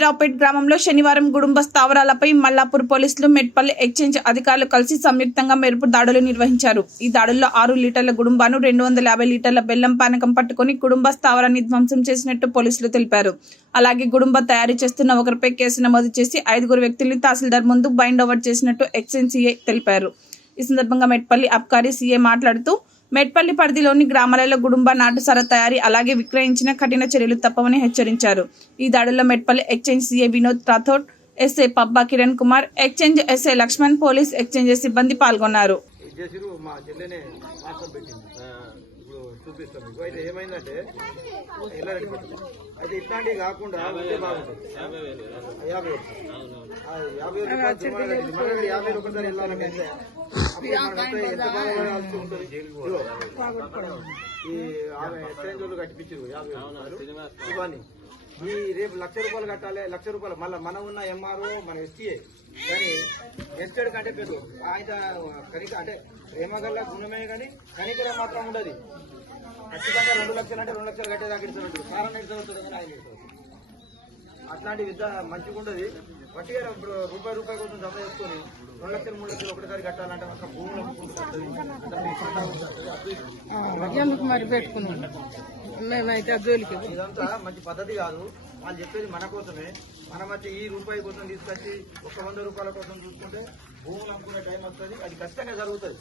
రావుపేట్ గ్రామంలో శనివారం గుడుంబ స్థావరాలపై మల్లాపూర్ పోలీసులు మెట్పల్లి ఎక్స్చేంజ్ అధికారులు కలిసి సంయుక్తంగా మెరుపు దాడులు నిర్వహించారు. ఈ దాడుల్లో ఆరు లీటర్ల గుడుంబాను రెండు వందల యాభై లీటర్ల బెల్లం పానకం పట్టుకుని కుటుంబ స్థావరాన్ని ధ్వంసం చేసినట్టు పోలీసులు తెలిపారు. అలాగే గుడుంబ తయారు చేస్తున్న ఒకరిపై కేసు నమోదు చేసి ఐదుగురు వ్యక్తుల్ని తహసీల్దార్ ముందు బైండ్ ఓవర్ చేసినట్టు ఎక్స్చేంజ్ సీఐ తెలిపారు. ఈ సందర్భంగా మెట్పల్లి అబ్కారీ సీఏ మాట్లాడుతూ మెట్పల్లి పరిధిలోని గ్రామాలలో గుడుంబ నాటుసార తయారీ అలాగే విక్రయించిన కఠిన చర్యలు తప్పవని హెచ్చరించారు. ఈ దాడుల్లో Metpalli exchange CA Vinod Rathod SA Pabba Kiran Kumar exchange SA Lakshman police exchange సిబ్బంది పాల్గొన్నారు. చూపిస్తాం మీకు అయితే ఏమైందంటే ఇలా రెడీ అయితే ఇట్లాంటివి కాకుండా ఉంటే బాగుంటుంది. యాభై వేలు యాభై రూపాయలు యాభై రూపాయలు ఒకసారి వెళ్ళాలంటే అప్పుడు ఎంత? బాగా ఉంటుంది. ఇదిగో. ఈ ఆమె ఎక్స్చేంజ్ కట్టిపించారు యాభై రూపాయలు. ఇవన్నీ ఈ రేపు లక్ష రూపాయలు కట్టాలి లక్ష రూపాయలు. మళ్ళీ మనం ఉన్న ఎంఆర్ఓ మన ఎస్టీఏ కానీ ఎస్టేడ్ కంటే పెద్ద. ఆయన కనిక అంటే ప్రేమగల్ల గుణమే కానీ కనికరం మాత్రం ఉండదు. ఖచ్చితంగా రెండు లక్షలు అంటే రెండు లక్షలు కట్టేదాకా సారం ఇస్తుంది కానీ ఆయన. అట్లాంటి విద్య మంచిగా ఉండదు. వట్టిగా ఇప్పుడు రూపాయి రూపాయి కోసం జమ చేసుకొని రెండు లక్షలు మూడు లక్షలు ఒకటిసారి కట్టాలంటే మాత్రం భూములు పెట్టుకున్నాం మేమైతే. ఇదంతా మంచి పద్ధతి కాదు. వాళ్ళు చెప్పేది మన కోసమే. మనం వచ్చి ఈ రూపాయి కోసం తీసుకొచ్చి ఒక వంద రూపాయల కోసం చూసుకుంటే భూములు అమ్ముకునే టైం వస్తుంది అది ఖచ్చితంగా జరుగుతుంది.